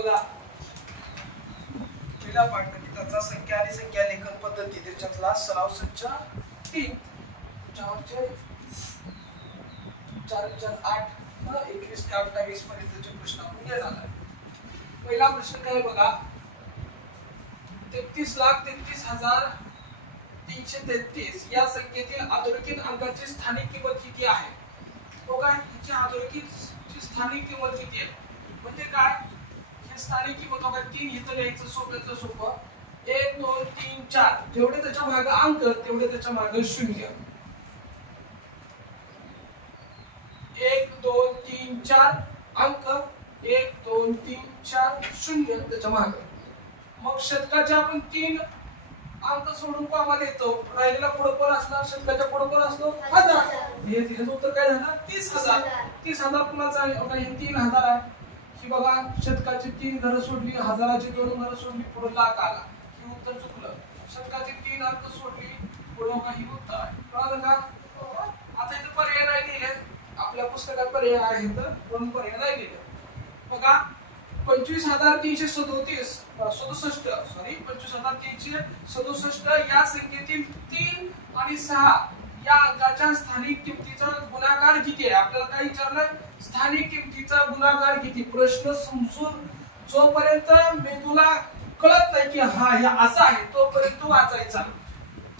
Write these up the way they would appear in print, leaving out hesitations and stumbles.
बघा पहिला पाठ गणिताचा संख्या आणि संख्या लेखन पद्धती त्याच्यातला सराव संच 3 4 8 21 ते 28 पर्यंतचे प्रश्न आपण घेणार आहे. पहिला प्रश्न काय बघा 33,33,333 या संख्येतील अधोरेखित अंकाची स्थानिक किंमत किती आहे? बघा हिची अधोरेखित स्थानिक किंमत किती आहे म्हणजे काय हे स्थानिक किंमत बघा 3 इथं लिहायचं सोप्यातलं सोपं 1 2 3 4 जेवढे त्याच्या मागे अंक तेवढे त्याच्या मागे शून्य 1 2 3 4 अंक 1 2 3 4 शून्य त्याच्या मागे. मग शतकाचे आपण 3 अंक सोडून कॉमा देतो राहिलेला पुढे कोण असणार शतकाच्या पुढे कोण असतो 1000 हे उत्तर काय झालं 30,000 30,000 कुणाचा आहे बघा हे 3,000 आहे ही बघा शतकाची 3 घरं सोडली हजाराची 2 घरं सोडली पुढे लाख आला हे उत्तर चुकलं. शतकाची 3 अंक सोडली पुढे बघा ही उत्तर आहे कळलं का. आता इथे पर्याय नाही दिले आपल्या पुस्तकात पर्याय आहे तर पण पर्याय नाही दिले बघा 25,367 या संख्येतील 3 आणि 6 या अंकाच्या स्थानिक किमतीचा गुणाकार किती आहे? आपल्याला काय विचारलंय स्थानिक किमतीचा गुणाकार किती. प्रश्न समजून जोपर्यंत मेंदूला कळत नाही की हा हे असा आहे तोपर्यंत वाचायचा.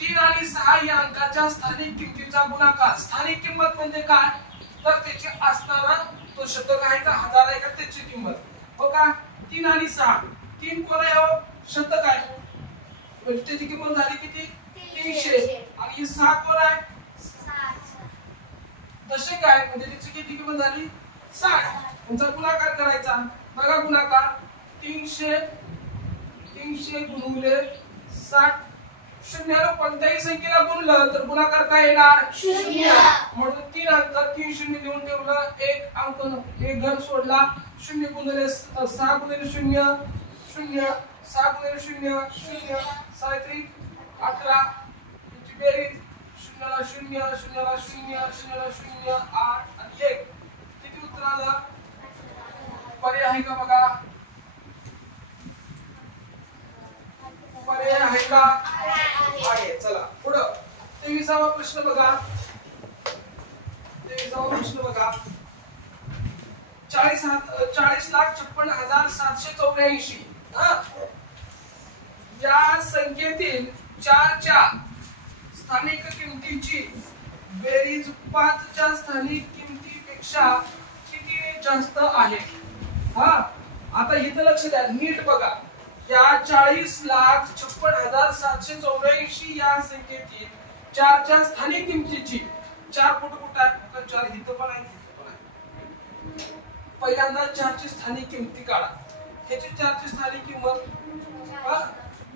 3 आणि 6 या अंकाच्या स्थानिक किमतीचा गुणाकार. स्थानिक किंमत म्हणजे काय तर त्याची असणारा तो शतक आहे का हजार आहे का त्याची किंमत बघा 3 आणि 6 3 कोण आहे हो शतक आहे म्हणजे त्याची किंमत झाली किती 300 आणि 6 कोण आहे दशक आहे म्हणजे त्याची किती किंमत झाली 60. यांचा गुणाकार करायचा बघा गुणाकार 300 गुणिले 60 शून्याला कोणत्याही संख्येला गुणलं तर गुणाकार काय येणार शून्य म्हणून 3 अंक 3 शून्य लिहून ठेवलं एक अंक एक घर सोडला 0 गुणिले 6 गुणिले 0 0 6 गुणिले 0 0 6 18 याची बेरीज 0 ला 0 0 ला 0 0 ला 0 8 आणि 1 किती उत्तर आलं पर्याय आहे का बघा पर्याय आहे का आहे. चला पुढं 23वा प्रश्न बघा 40,56,784 या संख्येतील 4 च्या स्थानिक किमतीची बेरीज 5 च्या स्थानिक किमतीपेक्षा किती जास्त आहे. हा आता इथं लक्ष द्या नीट बघा या 40,56,784 या संख्येतील 4 च्या स्थानिक किमतीची 4 कुठं आहे 4 इथं पण आहे पहिल्यांदा 4 ची स्थानिक किमती काढा. ह्याची 4 ची स्थानिक किंमत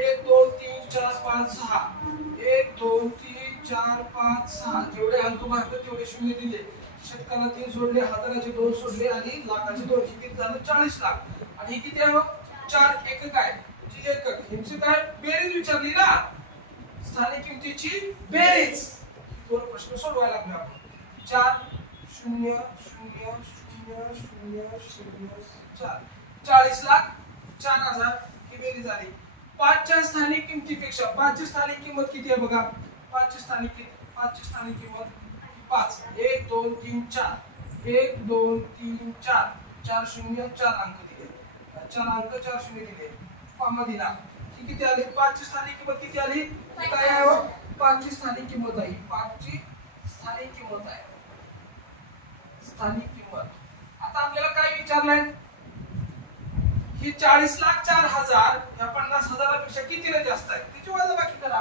1 2 3 4 5 6 1 2 3 4 5 6 जेवढे अंक मागतात तेवढे शून्य दिले शतकाला 3 सोडले हजाराचे 2 सोडले आणि लाखाचे 2 किती झालं 40 लाख आणि हे किती आहे 4 एकक आहे जी एकक ह्यांची काय बेरीज विचारली ना स्थानिक किमतीची बेरीज दोन प्रश्न सोडवायला लागले आपण 4 0 0 0 0 0 4 40 लाख 4,000 ही बेरीज आली. 5 च्या स्थानिक किमतीपेक्षा 5 ची स्थानिक किंमत किती आहे बघा 5 ची स्थानिक किंमत 5 1 2 3 4 1 2 3 4 4 0 4 अंक दिले 4 अंक 4 शून्य दिले कॉमा दिला ही किती आली 5 ची स्थानिक किंमत किती आली काय आहे 5 ची स्थानिक किंमत आहे 5 ची स्थानिक किंमत आहे स्थानिक किंमत. आता आपल्याला काय विचारलंय ही 40,04,000 या 50,000 कितीने जास्त आहे त्याची वजाबाकी करा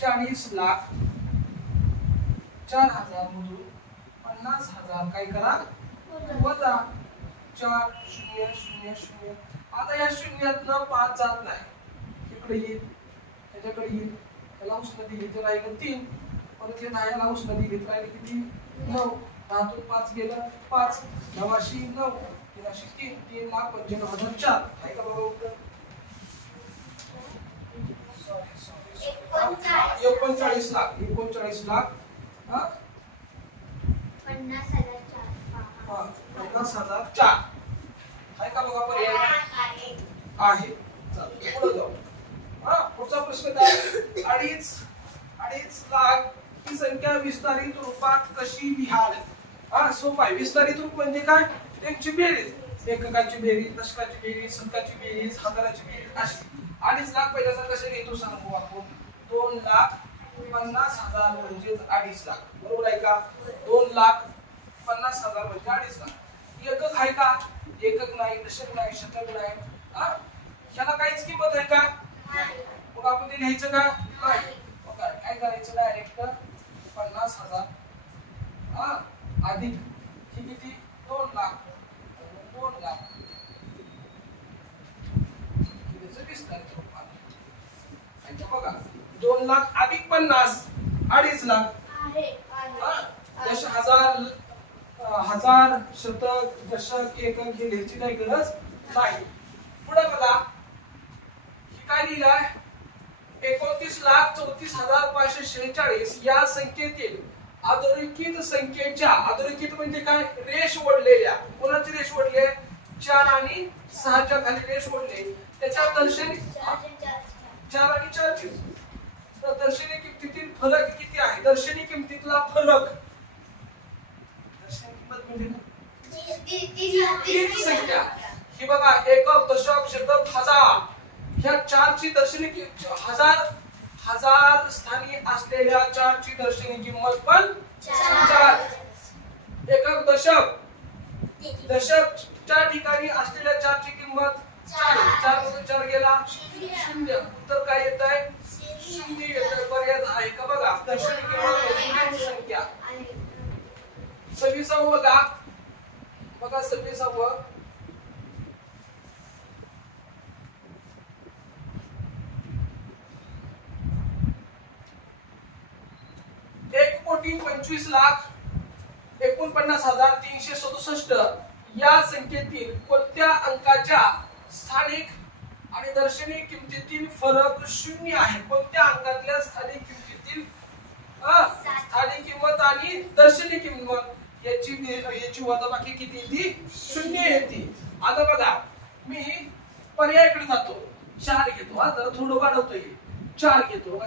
40,04,000 मधून 50,000 काय करा वजा 4 0 0 0 आता या शून्यातनं 5 जात नाही इकडे येईल त्याच्याकडे येईल त्याला उष्ण दिली तर राहिलं 3 परत हे 10 ला उष्ण दिली तर राहिलं किती 9 10तून 5 गेलं 5 9 9 3 3,95,004 आहे का बरोबर उत्तर 39 लाख हा 50,004 आहे का बघा पर्याय आहे. चला पुढे जाऊ. पुढचा प्रश्न काय? अडीच लाख ही संख्या विस्तारित रूपात कशी लिहाल? सोपा आहे. विस्तारित रूप म्हणजे काय? त्यांची बेरीज, एककाची बेरीज, दशकाची बेरीज, शतकाची बेरीज, हजाराची बेरीज अशी. 2.5 लाख पहिल्यांदा कसे लिहितो सांगू आपण. 2,50,000 म्हणजे 2.5 लाख. बरोबर आहे का? 2,50,000 म्हणजे 2.5 लाख. एकक आहे का? एकक नाही, दशक नाही, शतक नाही. ह्याला काहीच किंमत आहे का? मग आपण ते लिहायचं का? नाही. मग काय करायचं? डायरेक्ट 50,000 अधिक ही किती? 2 लाख. 2 लाख विस्तारित रूपात बघा. 2 लाख अधिक 50 2.5 लाख. हजार, शतक, दशक, एकक हे लिहायची काही गरज नाही. पुढे बघा, ही काय लिहिलंय? 29,34,546 या संख्येतील अधोरेखित संख्येच्या, अधोरेखित म्हणजे काय? रेष ओढलेल्या. कोणाची रेष ओढले? 4 आणि 6च्या खाली रेष ओढले. त्याच्या दर्शनी 4 आणि 4ची दर्शनी किमतीतील फरक किती आहे? दर्शनी किमतीतला फरक. दर्शनी किंमत म्हणजे तीन संख्या. ही बघा, एकक, दशक, शतक, हजार. ह्या 4ची दर्शनी हजार स्थानी असलेल्या 4ची दर्शनी किंमत पण 4. एकक, दशकच्या ठिकाणी असलेल्या 4ची किंमत 4. 4 मधून 4 गेला 0. उत्तर काय येत आहे? 0 येत आहे. पर्याय आहे का? बघा, दर्शनी किंमत संख्या. 26 बघा. 26 1,25,49,367 या संख्येतील कोणत्या अंकाच्या स्थानिक आणि दर्शनी किमतीतील फरक 0 आहे? कोणत्या अंकातल्या स्थानिक किमतीतील स्थानिक किंमत आणि दर्शनी किंमत याची वजाबाकी किती येते? 0 येते. आता बघा, मी पर्यायाकडे जातो. 4 घेतो. जरा थोडं वाढवतोय. 4 घेतो.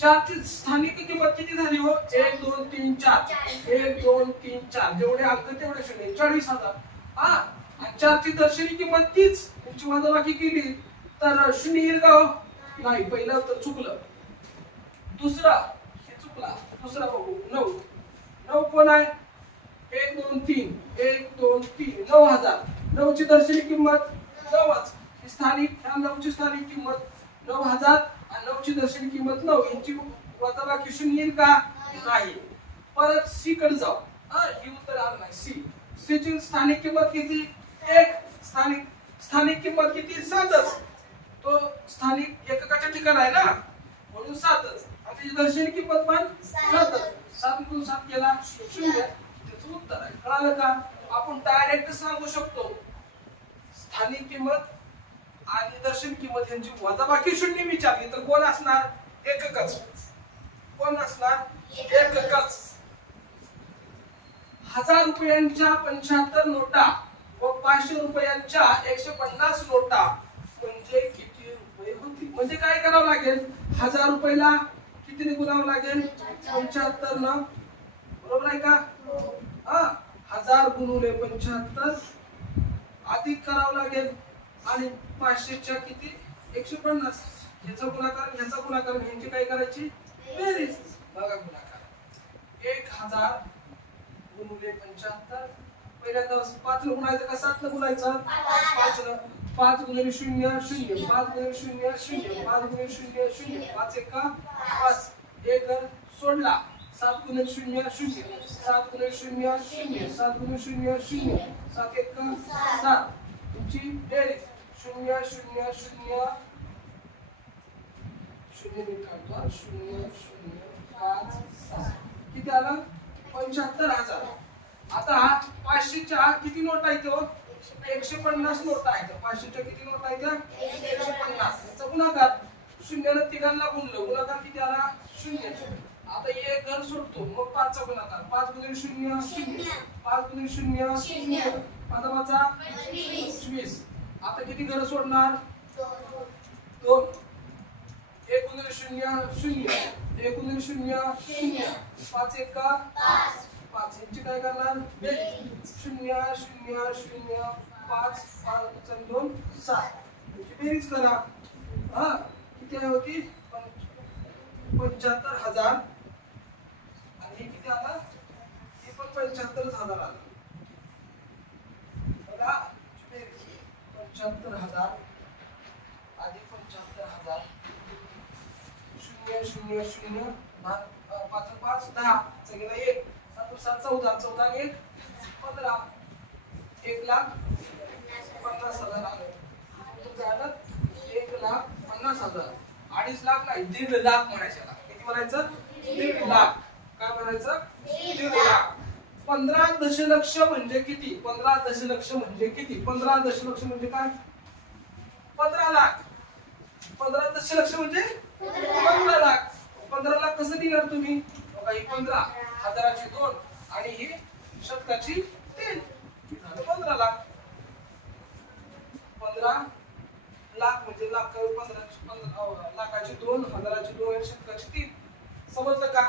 4 ची स्थानिक किंमत किती झाली हो? 1 2 3 4. 1 2 3 4 जेवढे अंक तेवढे 0. 40,000. आणि 4 ची दर्शनी किंमत तीच. त्यांची वजाबाकी केली तर 0 येईल का? नाही. पहिलं तर चुकलं. दुसरा हे चुकला. दुसरा बघू. 9 कोण आहे? 1 2 3. 1 2 3 9,000. 9 ची दर्शनी किंमत 9च. स्थानिक, ह्या 9 ची स्थानिक किंमत 9,000 आणि 9 ची दर्शनी किंमत 9. यांची वजाबाकी 0 येईल का? नाही. परत सी कडे जाऊ. ही उत्तर आलं नाही. सी ची स्थानिक किंमत किती? 1. स्थानिक किंमत किती? 7च. तो स्थानिक एककाच्या ठिकाणी आहे ना, म्हणून 7च. आणि दर्शनी किंमत पण 7च. 7 मधून 7 गेला 0. त्याचं उत्तर आहे. कळालं का? आपण डायरेक्ट सांगू शकतो स्थानिक किंमत आणि दर्शनी किंमत यांची वजाबाकी 0 विचारली तर कोण असणार? एककच. कोण असणार? एककच. 1000 रुपयांच्या 75 नोटा व 500 रुपयांच्या 150 नोटा म्हणजे किती रुपये होतील? म्हणजे काय करावं लागेल? 1000 रुपयाला कितीने गुणावं लागेल? 75 न. बरोबर आहे का? 1000 गुणिले 75 अधिक करावं लागेल. आणि 500च्या किती? 150. ह्याचा गुणाकार ह्याचा गुणाकार ह्यांची काय करायची? बेरीज. बघा गुणाकार. 1000 गुणिले 75. पहिल्यांदा 5 ने गुणायचं का 7 ने गुणायचं? 5 ने. 5 गुणिले 0 0. 5 गुणिले 0 0. 5 गुणिले 0 0. 5 1 5. 1 सोडला. 7 गुणिले 0 0. 7 गुणिले 0 0. 7 गुणिले 0 0. 7 1 7. तुमची बेरीज 0 0 0 0 निकालतो. 0 0 5 6. किती आलं? 75,000. आता 500च्या किती नोटा आहेत? 150 नोटा आहेत. 500च्या किती नोटा आहेत? 150. याचा गुणाकार 0 ने तिघांना गुणलं. गुणाकार किती आला? 0. आता एक घर सोडतो मग 5 चा गुणाकार 5 गुणिले 0 0 5 गुणिले 0 0 आता माझा 25 आता किती घर सोडणार 2 1 गुणिले 0 0 1 गुणिले 0 0 5 1 का 5 यांची काय करणार 0 0 0 5 5 आणि 2 7 बेरीज करा हा किती होती 75,000 आणि हे किती आला हे पण 75,000 आलं बघा 75,000 अधिक 75,000 0 0 0 5 5 10 गेला 1 7 7 14 14 1 15 1,50,000 आलं झालं 1,50,000 2.5 लाख नाही 1.5 लाख म्हणायचं किती म्हणायचं 1.5 लाख काय म्हणायचं 1.5 लाख 15 दशलक्ष म्हणजे किती 15 दशलक्ष म्हणजे किती 15 दशलक्ष म्हणजे काय 15 लाख 15 दशलक्ष म्हणजे 15 लाख 15 लाख कसं लिहिणार तुम्ही बघा ही 15 हजाराची 2 आणि ही शतकाची 3 झालं 15 लाख 15 लाख म्हणजे लाख 15 लाखाची 2 हजाराची 2 आणि शतकाची 3 समजलं का?